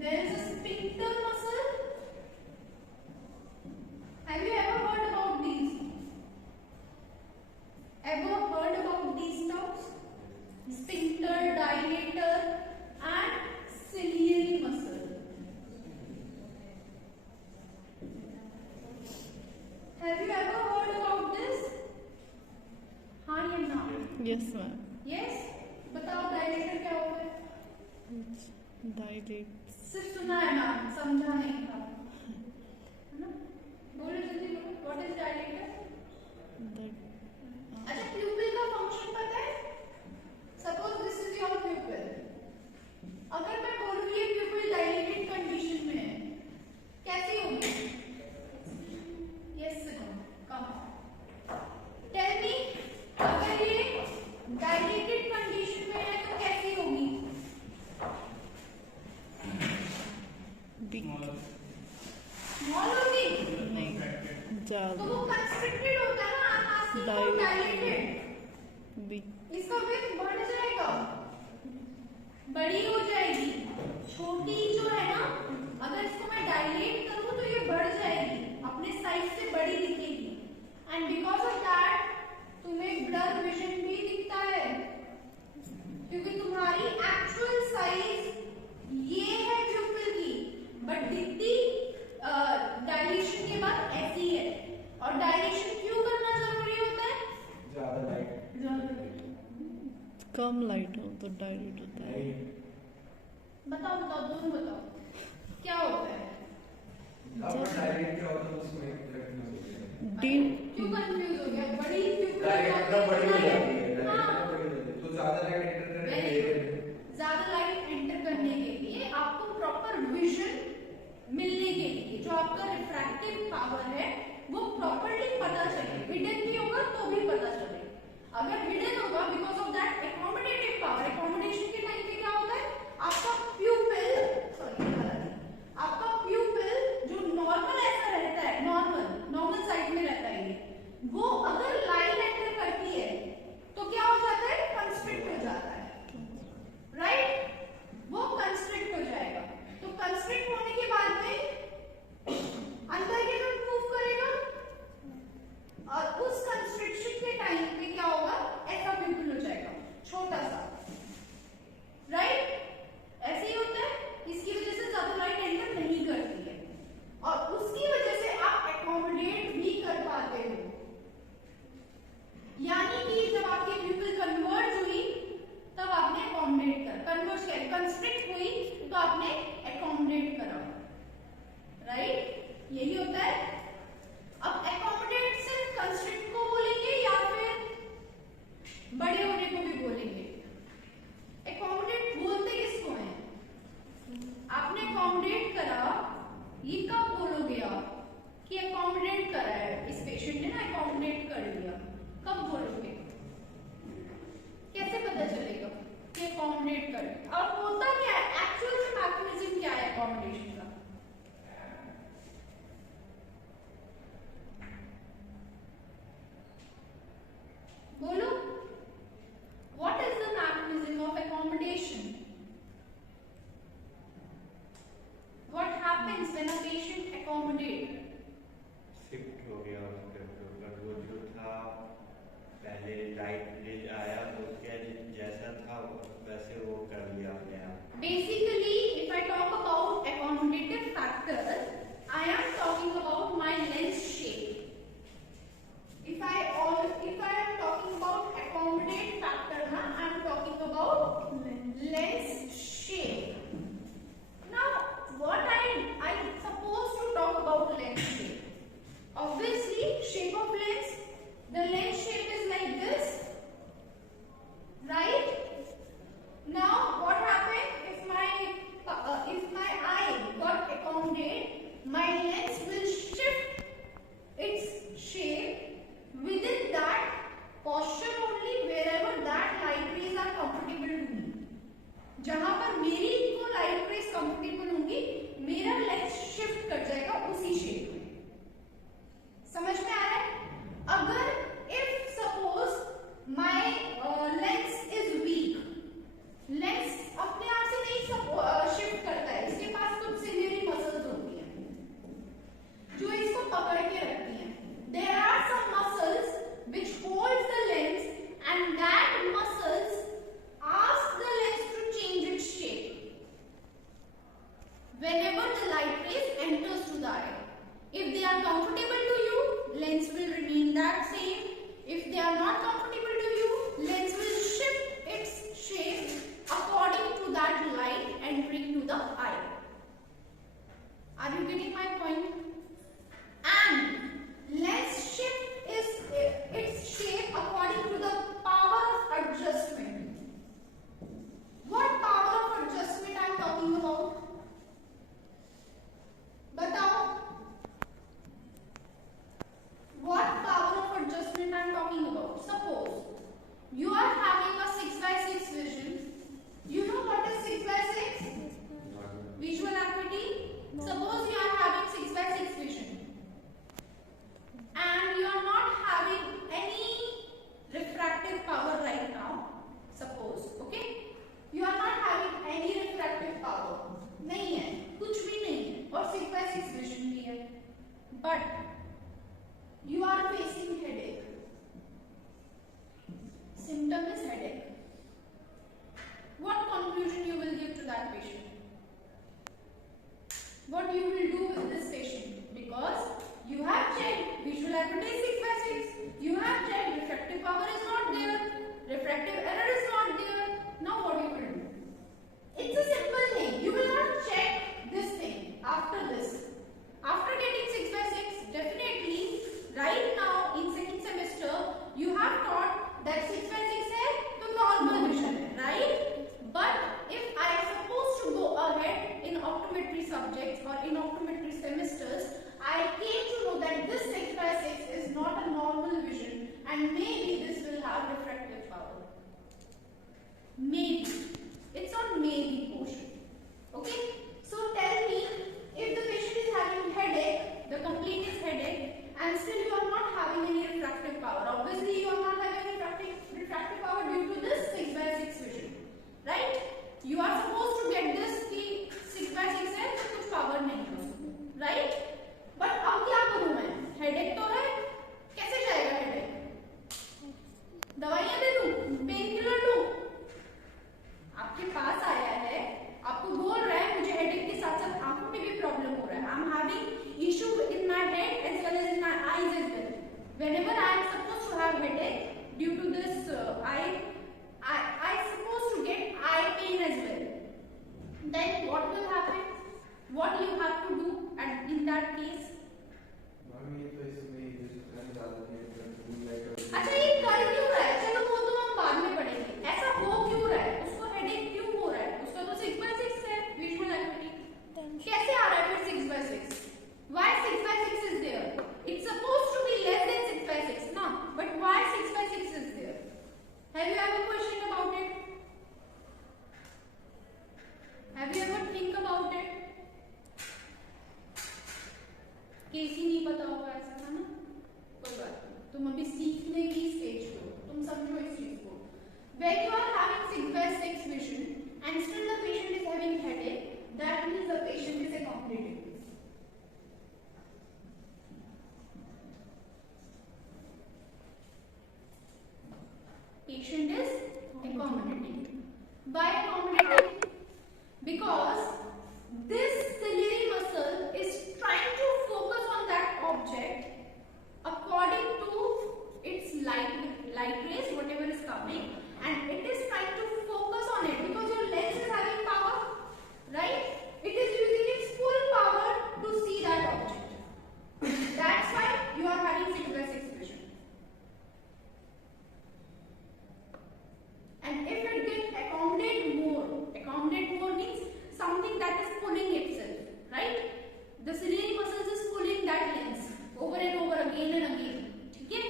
There is a sphincter muscle. Have you ever heard about these? Ever heard about these terms? Sphincter, dilator, and ciliary muscle. Have you ever heard about this? हाँ या ना? Yes ma'am. Yes. बताओ dilator क्या होता है? Dilate. सिर्फ सुना है नाम, समझा नहीं था, है ना? बोलो जल्दी बोलो. What is dilator? अच्छा, प्यूपिल का फंक्शन पता है? Suppose this is your pupil. अगर मैं बोलूँ ये प्यूपिल डायलेटेड कंडीशन में है, कैसी होगी? Yes, come on. Tell me, अगर ये डायलेटेड कंडीशन में है तो कैसी होगी? स्मॉल होगी? नहीं, तो वो कंस्ट्रिक्टेड होता है ना, आस्किंग फॉर डायलेटेड. बी. इसका वेट बढ़ जाएगा, बड़ी हो जाएगी. छोटी जो है ना, अगर इसको मैं डायलेट करूँ तो ये बढ़ जाएगी, अपने साइज से बड़ी दिखेगी. एंड बिकॉज ऑफ दैट तुम्हें ब्लर विजन भी दिखता है, क्योंकि तुम्हारी एक्चुअल साइज ये है प्यूपिल की, बट दिखती डायलेशन के बाद ऐसी है. और डायलेशन क्यों करना जरूरी होता है? ज्यादा लाइट, कम लाइट हो तो डायलेट होता है. बताओ बताओ, दोनों बताओ क्या होता है? डायरेक्ट क्या होता है उसमें कंफ्यूज हो गया. डी. क्यों कंफ्यूज हो गया? बड़ी प्यूपिल डायरेक्ट मतलब बड़ी हो जाती है. हाँ. तो ज्यादा लाइट एंटर करने के लिए, ज्यादा लाइट एंटर करने के लिए आपको प्रॉपर विजन मिलने के लिए जो आपका रिफ्रैक्टिव पावर है वो प्रॉपर्ली पता चले. हिडन भी होगा तो भी पता चले. अगर हिडन होगा because of that accommodative power, accommodation के टाइम पे क्या होता है? आपका प्यूपिल, आपका प्यूपिल जो नॉर्मल ऐसा रहता है, नॉर्मल साइड में रहता है, ये वो अगर लाइट एंटर करती है तो क्या हो जाता है? कंस्ट्रिक्ट हो जाता है. राइट? वो कंस्ट्रिक्ट हो जाएगा. तो कंस्ट्रिक्ट होने के बाद में अंदर की तरफ मूव करेगा, और उस कंस्ट्रिक्शन के टाइम पे क्या होगा? ऐसा प्यूपिल हो जाएगा, छोटा सा. राइट? ऐसे ही होता है. इसकी वजह से ज्यादा लाइट एंटर नहीं करती है, और उसकी वजह से आप एकोमोडेट भी कर पाते हो. यानी कि जब आपकी प्यूपिल कन्वर्ज हुई तब आपने एकोमोडेट कर, कन्वर्ज किया, कंस्ट्रिक्ट हुई तो आपने एकोमोडेट करा. राइट? यही होता है. अब एकोमोडेट सिर्फ कंस्ट्रिक्ट को बोलेंगे या फिर बड़े होने को भी बोलेंगे? एकोमोडेट बोलते किसको है? आपने एकोमोडेट करा, ये कब बोलोगे आप कि एकोमोडेट करा है? इस पेशेंट ने ना एकोमोडेट कर लिया, कब बोलोगे? कैसे पता चलेगा कि एकोमोडेट कर लिया? और होता क्या है एक्चुअल में? मैकेनिज्म क्या है एकोमोडेशन का? बोलो, what is the mechanism of accommodation? What happens when a patient accommodate? Shift हो गया उसके ऊपर, वो जो था पहले लाइट ले आया तो उसके जैसा था वैसे वो कर लिया अपने आप. Basically, if I talk about accommodative whenever the light rays enters to the eye. If they are comfortable to you, lens will remain that same. If they are not comfortable to you, lens will shift its shape according to that light entering to the eye. Are you getting my point? And lens shift its shape according to the power of adjustment. What power of adjustment I am talking about? बताओ. What power of adjustment I am talking about? Suppose you are having a 6x6 vision. You know what is 6x6? Visual acuity. Suppose you are having 6x6 vision and you are not having any refractive power right now. Suppose, okay? You are not having any refractive power. नहीं है, कुछ भी नहीं है और 6x6 vision भी है. But you are facing headache. Symptom is headache. What conclusion you will give to that patient? What you will do with this patient? Because you have checked visual acuity is 6/6. You have checked refractive power is not there. Refractive error is not there. Now what you will do? It's a simple thing. You will not check this thing after this. After getting 6/6, definitely right now in second semester you have taught that 6/6 है तो normal vision है, right? But if I am supposed to go ahead in optometry subjects or in optometry semesters, I came to know that this 6/6 is not a normal vision and maybe this will have refractive power. Maybe. It's on maybe portion. Okay? So tell me, if the patient is having headache, the complaint is headache, and still you are not having any refractive power. Obviously, you are not having refractive power due to this 6/6 vision. Right? You are supposed to get this कि 6/6 है तो कुछ power नहीं है उसमें. Right? But अब क्या करूँ मैं? Headache तो है. कैसे जाएगा headache? दवाइयाँ दे दूँ? पेन किलर लूँ? आपके पास आया है, आपको बोल रहा है मुझे हेडेक के साथ साथ आंखों में भी प्रॉब्लम हो रहा है. I am having issue in my head as well as in my eyes as well. Whenever I am supposed to have headache due to this I supposed to get eye pain as well. Then what will happen? What you have to do in that case? अच्छा ये कर क्यों रहा है? चलो वो तो हम बाद में पढ़ेंगे. ऐसा हो क्यों रहा है? उसको हेडेक क्यों हो रहा है? उसका तो 6/6 है विजुअल एक्टिविटी. कैसे आ रहा है फिर 6/6? Why 6/6 is there? It's supposed to be less than 6/6, ना? But why 6/6 is there? Have you ever questioned about it? Have you ever think about it? केसी नहीं पता होगा ऐसा है ना? कोई बात नहीं. तुम अभी सीखने की स्टेज पे हो. तुम समझो इस चीज को. When you are having 6/6 vision and still the patient is having headache, that means the patient is accommodating. Patient is accommodating. Why accommodating? Because this ciliary muscle is trying to focus on that object according to its light rays, whatever is coming, and it is trying to focus on it because your lens is having power, right? It is using its full power to see that object. That's why you are having 6/6 vision. And if it gets accommodate more means something that is pulling itself, right? The ciliary muscles is pulling that lens over and over again and again. Okay?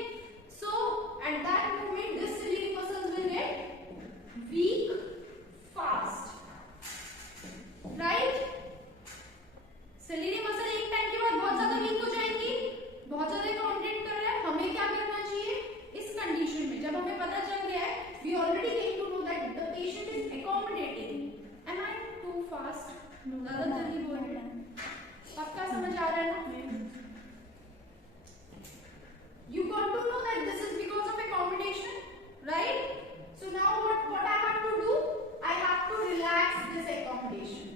So at that moment, this ciliary muscles will get weak fast, right? Ciliary muscle एक time के बाद बहुत ज्यादा week हो जाएंगी, बहुत ज्यादा accommodate कर रहा है. हमें क्या करना चाहिए इस कंडीशन में? जब हमें पता चल गया है, we already came to know that the patient is accommodating. Am I too fast? ज़्यादा जल्दी बोल रहे हैं. पक्का समझ आ रहा है ना? You got to know that this is because of accommodation, right? So now what I have to do? I have to relax this accommodation.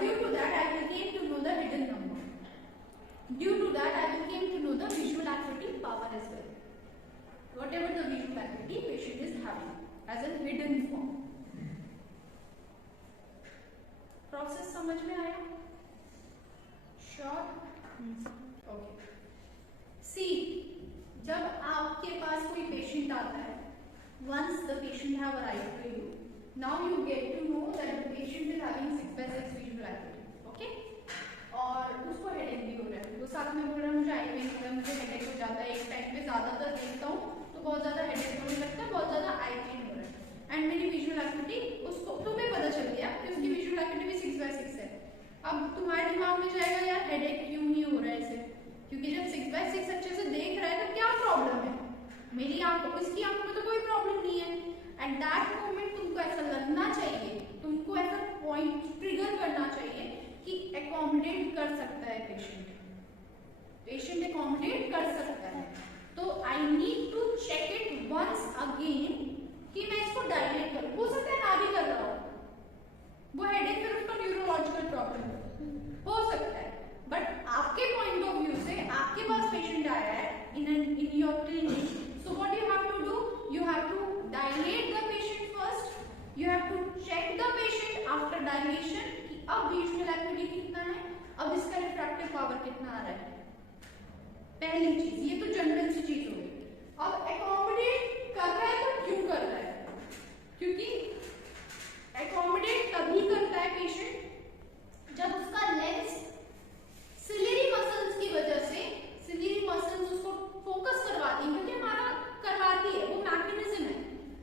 due to that I will came to know the hidden number. Due to that I will came to know the visual acuity power as well. Whatever the visual acuity patient is having as a hidden form. Process समझ में आया? Sure? Okay. सी, जब आपके पास कोई patient आता है, once the patient have arrived to you, now you get to know that the patient is having 6/6 visual acuity, okay? और उसको हेडेक भी हो रहा है, वो साथ में बोल रहा है मुझे आई पेन हो रहा है, मुझे हेडेक हो जाता है, एक टाइम पे ज्यादातर देखता हूँ तो बहुत ज्यादा हेडेक होने लगता है, बहुत ज्यादा आई पेन हो रहा है, एंड मेरी विजुअल एक्टिविटी उसको तुम्हें पता चल गया कि उसकी विजुअल एक्टिविटी भी 6/6 है। अब तुम्हारे दिमाग में जाएगा यार हेडेक क्यों नहीं हो रहा है इसे, क्योंकि जब 6/6 अच्छे से देख रहा है तो क्या प्रॉब्लम है, मेरी आंखों उसकी आंखों में तो कोई प्रॉब्लम नहीं है। एट दैट मोमेंट तुमको ऐसा लगना चाहिए, तुमको ऐसा पॉइंट ट्रिगर करना चाहिए कि एकोमोडेट कर सकता है पेशेंट, पेशेंट एकोमोडेट कर सकता है, तो I need to check it once again कि मैं इसको डायलेट करूं। हो सकता है ना भी कर रहा हूं, वो हेडेक फिर उसका न्यूरोलॉजिकल प्रॉब्लम हो सकता है, बट आपके पॉइंट ऑफ व्यू से आपके पास पेशेंट आया है in your clinic, so what you have to do, you have to dilate the patient first, you have to check the patient after dilation कि अब विजुअल एक्टिविटी कितना है, अब इसका रिफ्रैक्टिव पावर कितना आ रहा है। पहली चीज, ये तो जनरल सी चीज हो गई। अब एकोमोडेट कर रहा है तो क्यों कर रहा है, क्योंकि एकोमोडेट तभी करता है पेशेंट जब उसका लेंस सिलियरी मसल्स की वजह से, सिलियरी मसल्स उसको फोकस करवाती है, क्योंकि हमारा करवाती है, वो मैकेनिज्म है,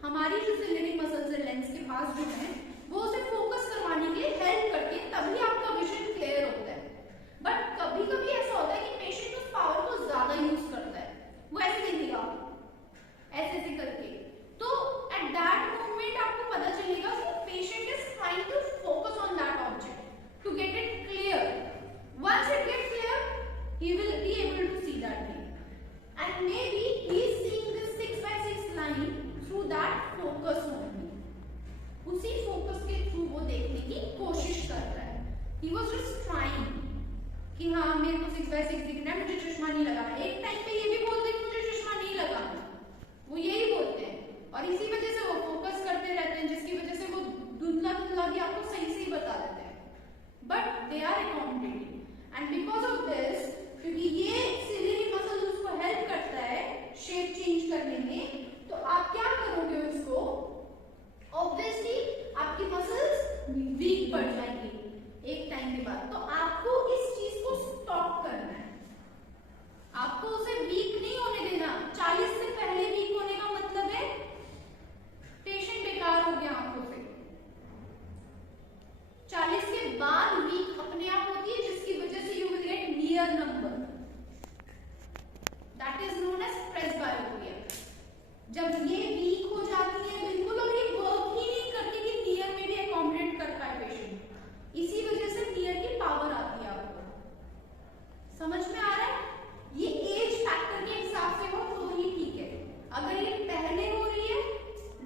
हमारी जो सिलियरी मसल्स है लेंस के पास जो है वो उसे फोकस करवाने के लिए हेल्प करती है, तभी आपका विजन क्लियर होता है। बट कभी कभी ऐसा होता है कि पेशेंट उस पावर को ज्यादा यूज करता है, वो ऐसे देखेगा ऐसे ऐसे करके, तो एट दैट मोमेंट आपको पता चलेगा कि patient is trying to focus on that object to get it clear. Once it gets clear he will be able to see that thing, and maybe he is seeing this 6/6 line through that focus only, उसी focus के through वो देखने की कोशिश कर रहा है। he was just trying कि हाँ मेरे को 6/6 दिखना है, मुझे चश्मा नहीं लगाना। एक टाइम पे ये भी बोलते हैं कि मुझे चश्मा नहीं लगाना, वो यही बोलते हैं, और इसी वजह से वो फोकस करते रहते हैं, जिसकी वजह से वो धुंधला धुंधला भी आपको सही से ही बता देते हैं, but they are accommodating, and because of this, क्योंकि ये सिलियरी मसल उसको हेल्प करता है शेप चेंज करने में, तो आप क्या करोगे उसको, ऑब्वियसली आपकी मसल्स वीक पड़ जाएंगी एक टाइम के बाद, तो आपको इस चीज को स्टॉप करना है, आपको उसे वीक नहीं होने देना। 40 से पहले वीक होने का मतलब है पेशेंट बेकार हो गया आंखों से, 40 के बाद वीक अपने आप होती है, जिसकी वजह से you will get near number, that is known as presbyopia. जब ये वीक हो जाती है बिल्कुल और ये वर्क ही नहीं करती कि नियर में भी एकोमोडेट कर पाए पेशेंट, इसी वजह से नियर की पावर आती है आपको, समझ में आ रहा है? ये एज फैक्टर के हिसाब से हो तो ही ठीक है, अगर ये पहले हो रही है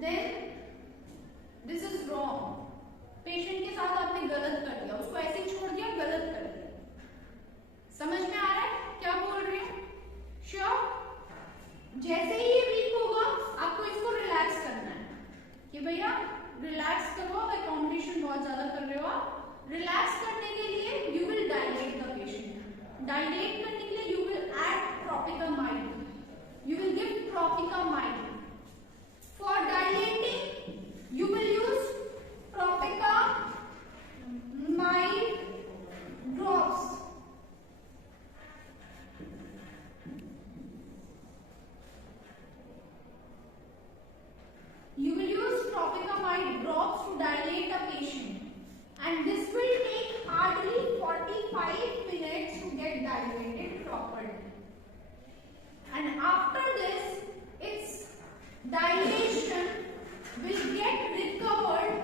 then this is wrong, patient के साथ आपने गलत कर दिया, उसको ऐसे ही छोड़ दिया, गलत कर दिया। समझ में आ रहा है क्या बोल रहे हैं? श्योर? जैसे ही ये वीक होगा आपको इसको रिलैक्स करना है कि भैया रिलैक्स करो, एकोमोडेशन बहुत ज्यादा कर रहे हो आप। रिलैक्स करने के लिए you will dilate the patient, dilate करने के लिए you will add tropicamide, you will give tropicamide. For dilating you will use tropicamide drops. You will use tropicamide drops to dilate a patient, and this will take hardly 45 minutes to get dilated properly. And after this, its dilation will get recovered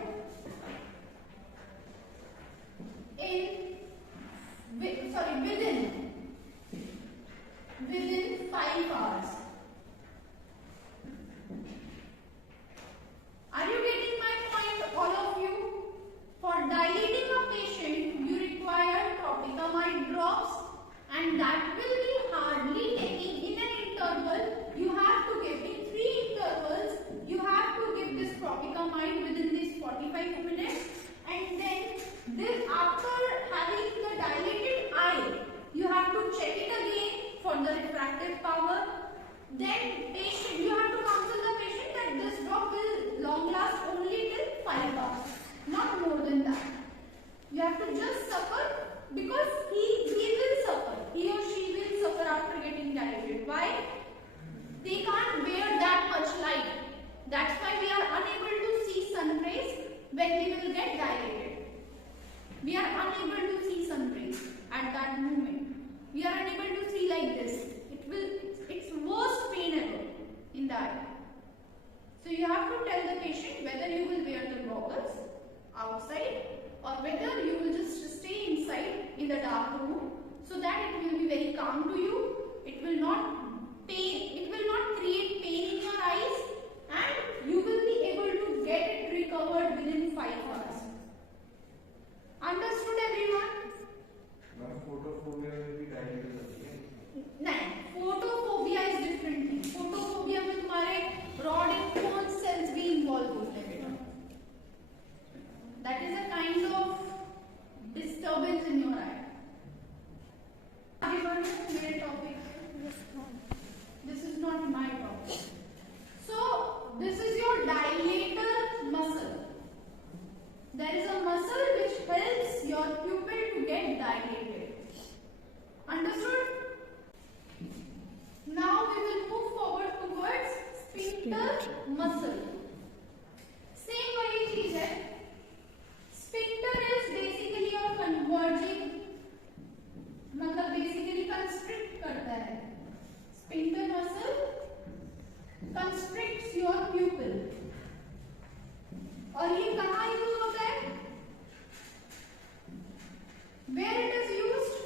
within 5 hours. Are you getting my point, all of you? For dilating a patient, you This after having the dilated eye, you have to check it again for the refractive power. Then patient, you have to counsel the patient that this drop will long last only till 5 hours, not more than that. You have to just suffer because he will suffer. He or she will suffer after getting dilated. Why? They can't bear that much light. That's why we are unable to see sun rays when we will get dilated. We are unable to see sun rays at that moment. We are unable to see like this. It's worst pain ever in the eye. So you have to tell the patient whether you will wear the goggles outside or whether you will just stay inside in the dark room, so that it will be very calm to you. It will not create pain in your eyes, and you will be able to get it recovered within 5 hours. Understood everyone? Ma'am photophobia में भी डायलिएट होती है? नहीं, photophobia is different thing. Photophobia में तुम्हारे rod and cone cells भी involve होते हैं बेटा. That is a kind of disturbance in your eye. आगे बढ़ो मेरे टॉपिक पे. This is not my topic. So this is your dilator muscle. There is a muscle which helps your pupil to get dilated. Understood? Now we will move forward towards sphincter muscle. Same वही चीज है. Sphincter is basically your converging, मतलब basically constrict करता है. Sphincter muscle constricts your pupil. और ये कहाँ use होता है? Where it is used?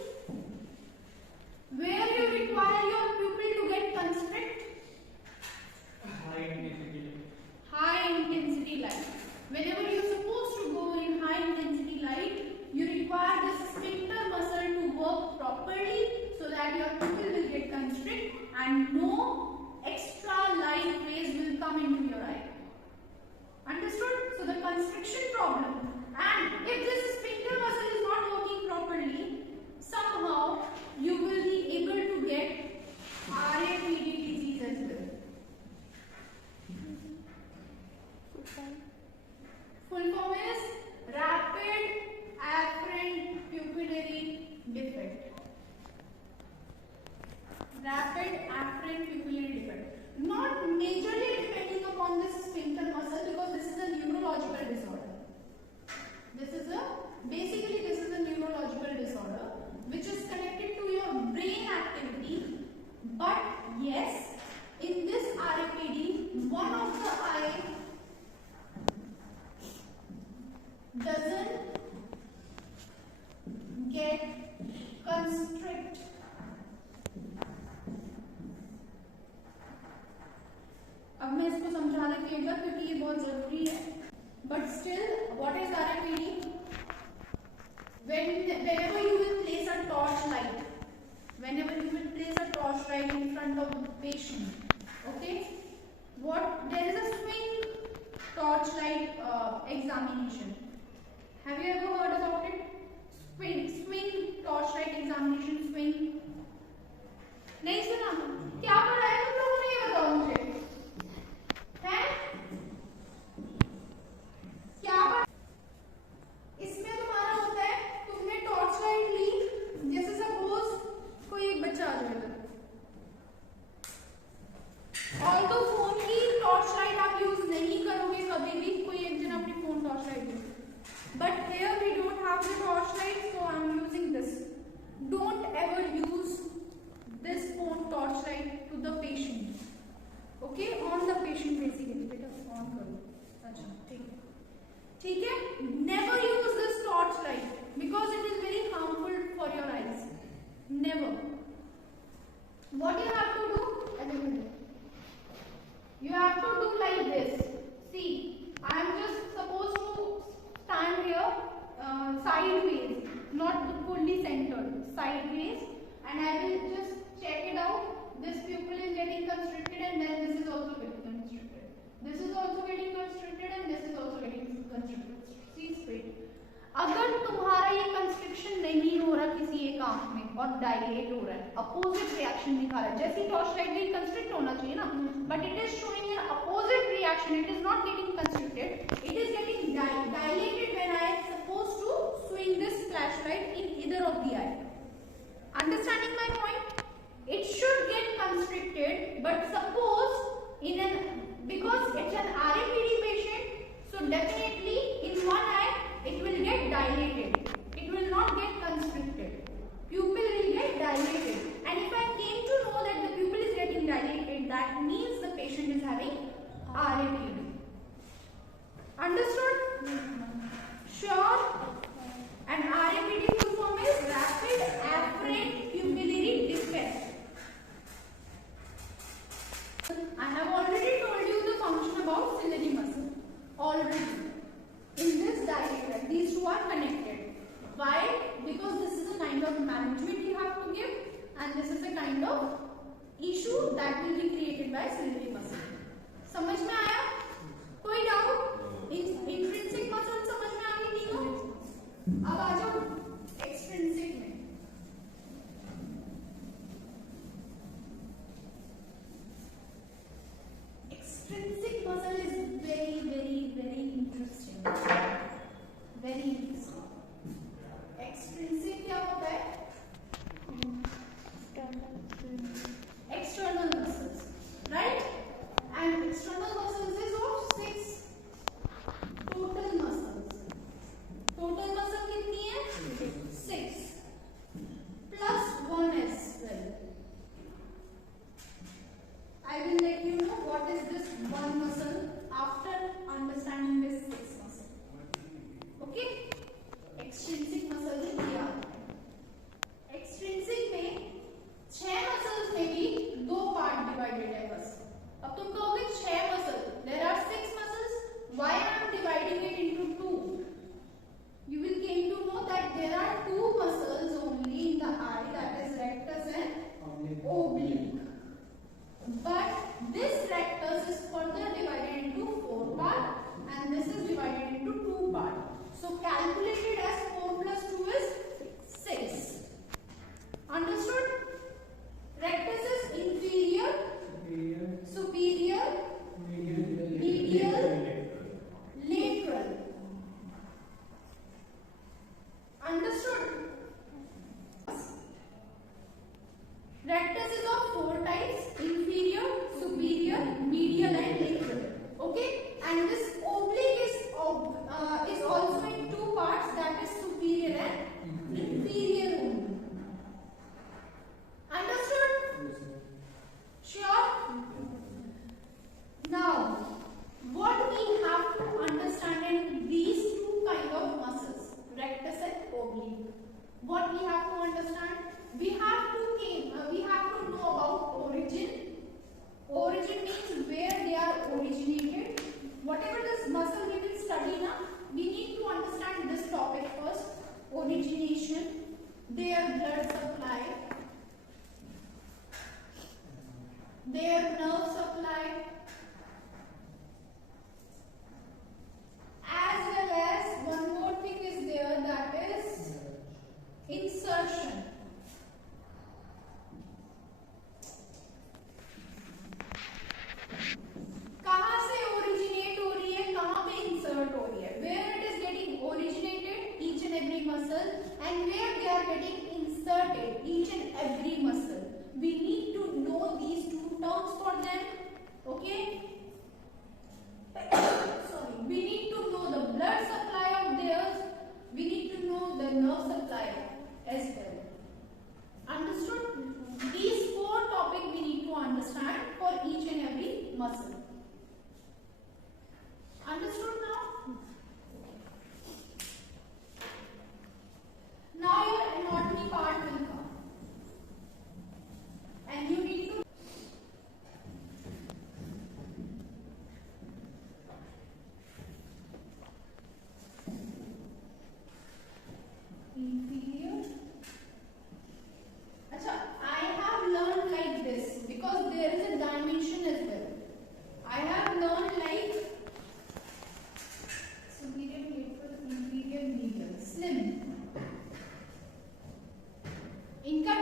Where you require your pupil to get constrict? High intensity. High intensity light. Whenever you are supposed to go in high intensity light, you require this sphincter muscle to work properly so that your pupil will get constrict and no extra light rays will come into your eye. Understood? So the constriction problem, and if this sphincter muscle is not working properly, somehow you will be able to get RAPD disease as well. Full form is rapid afferent pupillary defect. Rapid afferent pupillary defect. Not majorly depending upon this sphincter muscle, because this is a neurological disorder. This is a neurological disorder which is connected to your brain activity. But yes, in this RAPD, one of the eye doesn't get constrict. अब मैं इसको समझा देती हूँ क्योंकि ये बहुत जरूरी है. But still, what is RAPD? Whenever you will place a torchlight, in front of the patient, okay? There is a swing torchlight examination. Have you ever heard about it? Swing torchlight examination. Swing. नहीं सुना? क्या पढ़ा है तुम लोगों ने, ये बताओ मुझे. है? क्या पढ़ा? इसमें तुम्हारा होता है, तुमने टॉर्च लाइट ली, जैसे सपोज कोई एक बच्चा आ जाएगा. ऑल तो फोन की टॉर्च लाइट आप यूज नहीं करोगे कभी भी. कोई एक दिन अपनी phone torch light use. But here we don't have the torchlight, so I am using this. Don't ever use this phone torchlight to the patient. Okay, on the patient basically. बेटा on करो. अच्छा ठीक है. Never use this torchlight because it is very harmful for your eyes. Never. What you have to do? You have to do like this. See, I am just supposed to stand here sideways, not fully centered, sideways, and I will just check it out. This pupil is getting constricted, and then this is also getting constricted. This is also getting constricted, and this is also getting constricted. See straight. अगर तुम्हारा ये constriction नहीं हो रहा किसी एक आंख में और डायलेट हो रहा है, अपोजिट रिएक्शन दिखा रहा है, जैसे टॉर्च लाइट भी कंस्ट्रिक्ट होना चाहिए ना, but it is showing N opposite reaction, it is not getting constricted, it is getting dilated when I am supposed to swing this flashlight in either of the eye. Understanding my point? It should get constricted, but suppose in an, because it's an RAPD patient, so definitely in one eye it will get dilated, it will not get constricted, pupil will get dilated, and if I came to know that the pupil is getting dilated, that means the patient is having RAPD. Understood? Sure? And RAPD full form is rapid afferent pupillary defect. I have already told you the function about ciliary muscle. Already. In this diagram, these two are connected. Why? Because this is a kind of management you have to give, and this is a kind of issue that will be created by ciliary muscle. समझ में आया? कोई doubt? Intrinsic muscle समझ में आ गई तीनों? अब आ जाओ एक्सट्रिंसिक में। Extrinsic muscle is very interesting. Very interesting. Extrinsic क्या होता है? External muscles, right? And external muscles is of 6 total muscles. Total muscle कितनी है? 6 plus 1 as well. I will let you know what is this one muscle after understanding this 6 muscle. Okay? Extrinsic muscle में दिया। Extrinsic में 6 muscles में भी 2 part divided है बस। अब तुम कहोगे 6 muscle, there are 6 muscles, why I am dividing it into 2? You will came to know that there are 2 muscles only in the eye, that is rectus and oblique. But this rectus is further divided into 4 parts, and this is divided into 2 parts. So calculated as 4 plus 2 is 6. Understood? Rectus is inferior, superior, medial, lateral. Understood? Rectus is of 4 types: inferior, superior, medial and lateral. Okay? And this oblique is also in 2 parts, that is superior and inferior only. Understood? Sure? Now, what we have to understand in these 2 kind of muscles, rectus and oblique, what we have to understand? We have to know about origin. Origin means where they are originated. Whatever this muscle we will study now, we need to understand this topic first. Origination, their blood supply, their nerve supply, as well as one more thing is there, that is insertion. कहाँ से originate हो रही है, कहाँ पे insert हो रही है, where it is getting originated, each and every muscle, and where they are getting inserted, each and every muscle. We need to know these 2 terms for them. Okay? Sorry. We need to know the blood supply of theirs. We need to know the nerve supply as well. Understood? These 4 topics we need to understand for each and every muscle. Understood now? Now your anatomy part will come. And you need to inferior,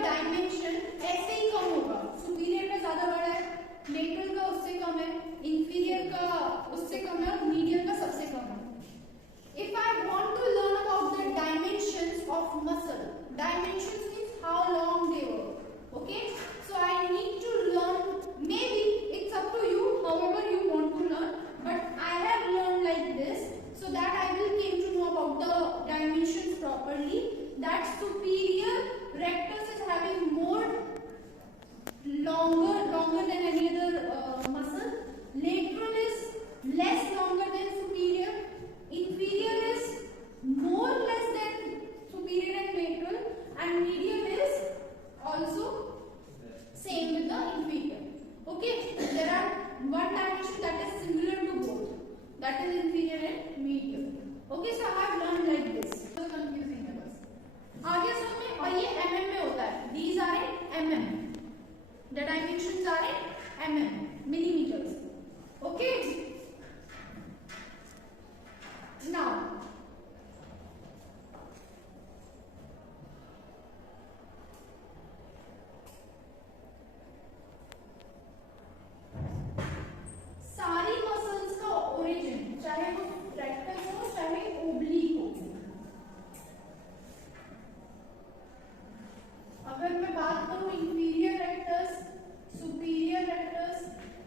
dimension ऐसे ही कम होगा, superior का ज्यादा बड़ा है, lateral का उससे कम है, inferior का उससे कम है और मीडियल का सबसे कम है. If I want to learn about the dimensions of muscle, dimensions means how long they were. Okay, so I need to learn. Maybe it's up to you, however you want to learn. But I have learned like this, so that I will came to know about the dimensions properly. That superior rectus is having more longer than any other muscle. Lateral is less longer than superior. Inferior is more less than superior and lateral, and medial is also same with the inferior. Okay, there are one dimension that is similar to both, that is inferior and medial. Okay, so I have learned like this. So confusing है बस. आगे सब में, और ये mm में होता है. These are in mm. The dimensions are in mm, millimeters. Okay. Now, सारी मसल्स का ओरिजिन, चाहे वो रेक्टस हो चाहे ओब्लिक हो, अगर मैं बात करूं inferior rectus, superior rectus,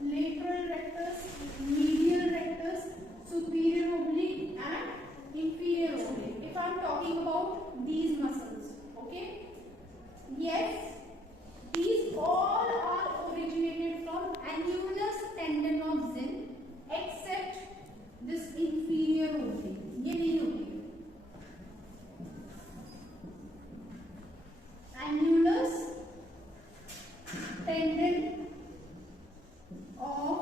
lateral rectus, medial rectus, superior oblique and inferior oblique. If I am talking about these muscles, okay? Yes, these all are originated from annulus tendon of Zinn, except this inferior oblique. ये नहीं होती है. Annulus tendon of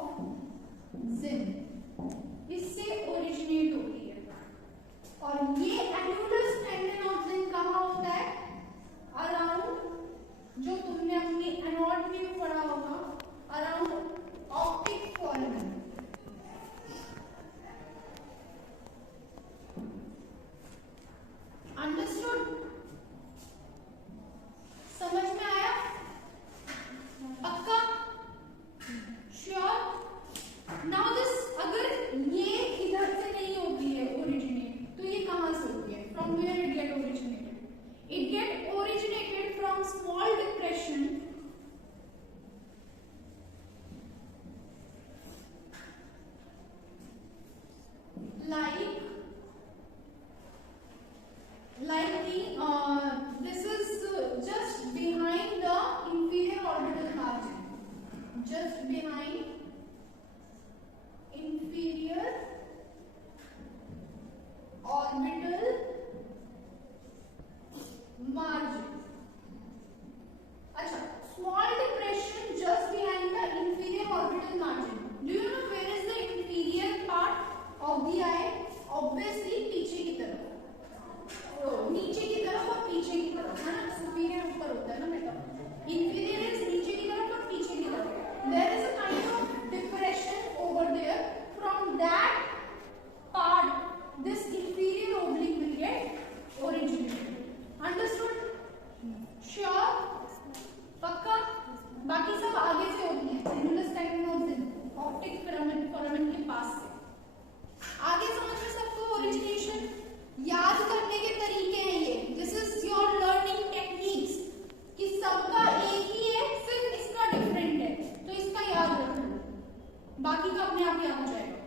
Zinn इससे originate होती है. और ये एन्युलस tendon of Zinn कहाँ होता है? अराउंड, जो तुमने अपनी एनाटॉमी में पढ़ा होगा, अराउंड ऑप्टिक फोरामेन. अंडरस्टूड? समझ में आया? पक्का? श्योर? नाउ दिस, अगर ये इधर से नहीं होती है ओरिजिनेट, तो ये कहां से होती है? From where it get originated? It get originated from small depression like this is just behind the inferior orbital margin, just behind inferior orbital margin. अच्छा, small depression just behind the inferior orbital margin. Do you know where is the inferior part of the eye? Obviously पीछे की तरफ, नीचे की तरफ और पीछे की तरफ, है ना? सुपीरियर ऊपर होता है ना बेटा, inferior is नीचे की तरफ और पीछे की तरफ. There is a kind of depression over there. From that part, this inferior oblique will get originated. Understood? Sure? पक्का? बाकी सब आगे से होती है. Annulus tendon of Zinn, optic foramen के पास से. आगे समझ में सबको ओरिजिनेशन? याद करने के तरीके हैं ये. This is your learning techniques. कि सबका एक ही है, सिर्फ इसका डिफरेंट है, तो इसका याद रखना. बाकी का अपने आप याद हो जाएगा.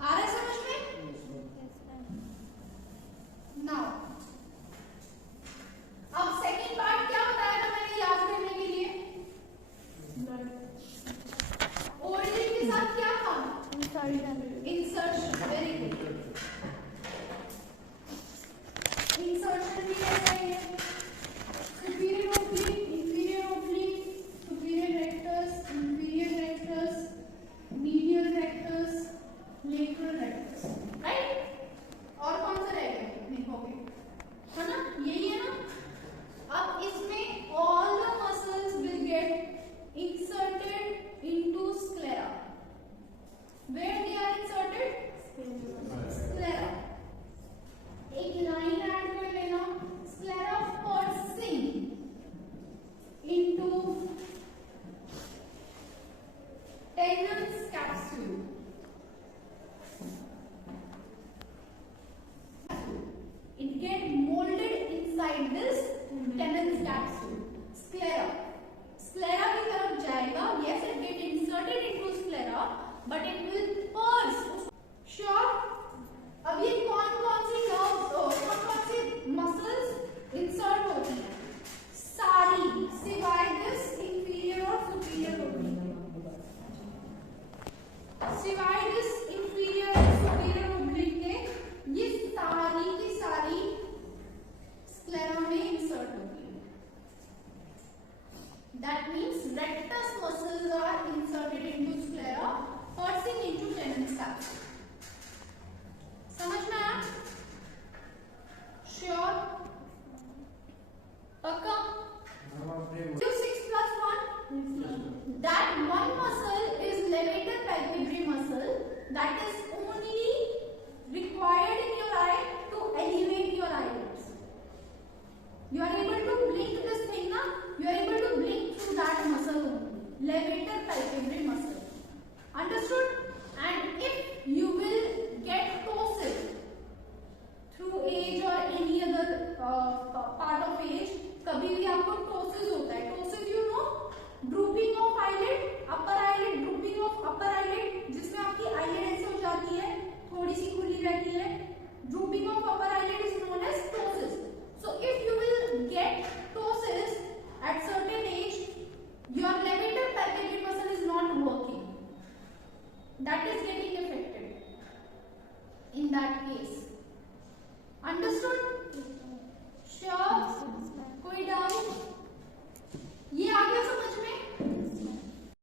आ रहा है समझ में? नाउ अब सेकंड पार्ट क्या बताया था मैंने याद करने के लिए? Origin levator palpebral muscle. Understood? And if you will get ptosis through age or any other part of age, कभी भी आपको ptosis होता है. Ptosis you know, drooping of eyelid, upper eyelid, drooping of upper eyelid, जिसमें आपकी eyelid ऐसे हो जाती है, थोड़ी सी खुली रहती है. Drooping of upper eyelid is known as ptosis. So if you will get ptosis at certain age, your levator palpebral muscle is not working. That is getting affected in that case. Understood?